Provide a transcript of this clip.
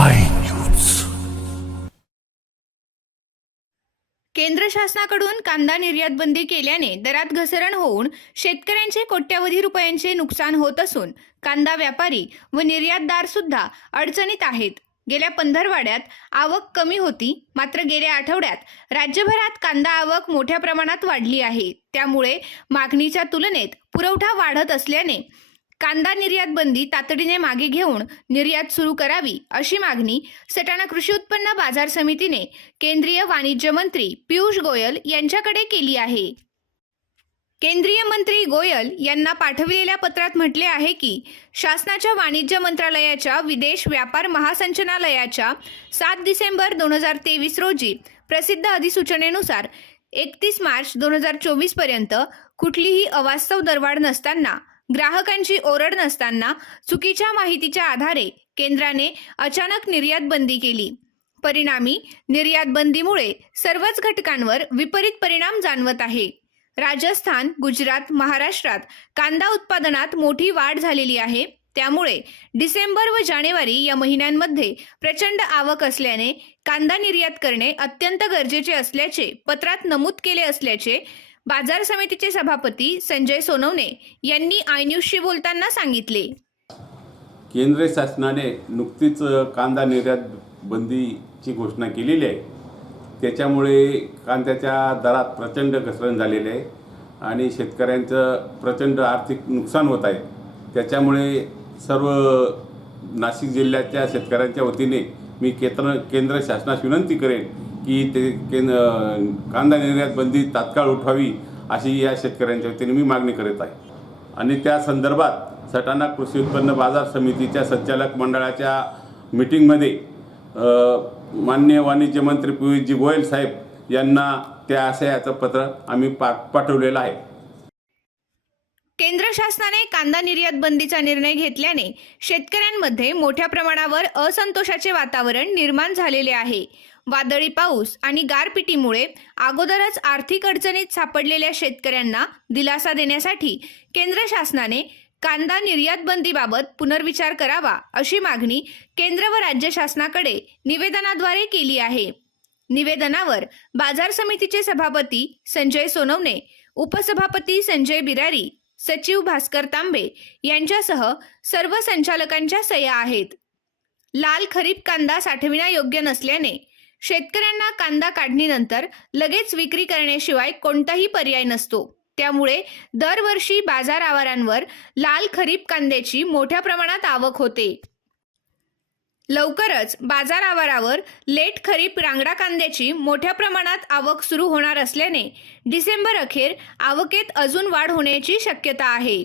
I केंद्र शासनाकडून कांदा निर्यात बंदी केल्याने दरात घसरण होऊन शेतकऱ्यांचे कोट्यवधी रुपयांचे नुकसान होत असून कांदा व्यापारी व निर्यातदार सुद्धा अडचणीत आहेत. गेल्या पंधरवाड्यात आवक कमी होती मात्र गेल्या आठवड्यात राज्यभरात कांदा आवक मोठ्या प्रमाणात वाढली आहे. त्यामुळे मागणीच्या तुलनेत पुरवठा वाढत असल्याने कांदा निर्यात बंदी तातडीने मागे घेऊन निर्यात सुरू करावी अशी मागणी सटाणा कृषी उत्पन्न बाजार समितीने केंद्रीय वाणिज्य मंत्री पियुष गोयल यांच्याकडे केली आहे. केंद्रीय मंत्री गोयल यांना पाठविलेल्या पत्रात म्हटले आहे की शासनाच्या वाणिज्य मंत्रालयाच्या विदेश व्यापार महासंचनालयाच्या सात डिसेंबर दोन हजार तेवीस रोजी प्रसिद्ध अधिसूचनेनुसार एकतीस मार्च दोन हजार चोवीसपर्यंत कुठलीही अवास्तव दरवाढ नसताना ग्राहकांची ओरड नसताना चुकीच्या माहितीच्या आधारे केंद्राने अचानक निर्यात बंदी केली. परिणामी निर्यात बंदीमुळे सर्वच घटकांवर विपरीत परिणाम जाणवत आहे. राजस्थान गुजरात महाराष्ट्रात कांदा उत्पादनात मोठी वाढ झालेली आहे. त्यामुळे डिसेंबर व जानेवारी या महिन्यांमध्ये प्रचंड आवक असल्याने कांदा निर्यात करणे अत्यंत गरजेचे असल्याचे पत्रात नमूद केले असल्याचे बाजार समितीचे सभापती संजय सोनवणे यांनी आय न्यूजशी बोलताना सांगितले. केंद्र शासनाने नुकतीच कांदा निर्यात बंदीची घोषणा केलेली आहे. त्याच्यामुळे कांद्याच्या दरात प्रचंड घसरण झालेली आहे आणि शेतकऱ्यांचं प्रचंड आर्थिक नुकसान होत आहे. त्याच्यामुळे सर्व नाशिक जिल्ह्याच्या शेतकऱ्यांच्या वतीने मी केंद्र केंद्र शासनास विनंती करेन की ते केंद्र कांदा निर्यात बंदी तात्काळ उठवावी अशी या शेतकऱ्यांच्या वतीने मी मागणी करत आहे. आणि त्या संदर्भात सटाणा कृषी उत्पन्न बाजार समितीच्या संचालक मंडळाच्या मीटिंगमध्ये मान्य वाणिज्य मंत्री पियुषजी गोयल साहेब यांना त्या आशयाचं पत्र आम्ही पा पाठवलेलं आहे. केंद्र शासनाने कांदा निर्यात बंदीचा निर्णय घेतल्याने शेतकऱ्यांमध्ये मोठ्या प्रमाणावर असंतोषाचे वातावरण निर्माण झालेले आहे. वादळी पाऊस आणि गारपिटीमुळे अगोदरच आर्थिक अडचणीत सापडलेल्या शेतकऱ्यांना दिलासा देण्यासाठी केंद्र शासनाने कांदा निर्यात बंदीबाबत पुनर्विचार करावा अशी मागणी केंद्र व राज्य शासनाकडे निवेदनाद्वारे केली आहे. निवेदनावर बाजार समितीचे सभापती संजय सोनवणे उपसभापती संजय बिरारी सचिव भास्कर तांबे यांच्यासह सर्व संचालकांच्या सह्या आहेत. लाल खरीप कांदा साठविण्यायोग्य नसल्याने शेतकऱ्यांना कांदा काढणीनंतर लगेच विक्री करण्याशिवाय कोणताही पर्याय नसतो. त्यामुळे दरवर्षी बाजार आवारांवर लाल खरीप कांद्याची मोठ्या प्रमाणात आवक होते. लवकरच बाजार आवारावर लेट खरीप रांगडा कांद्याची मोठ्या प्रमाणात आवक सुरू होणार असल्याने डिसेंबर अखेर आवकेत अजून वाढ होण्याची शक्यता आहे.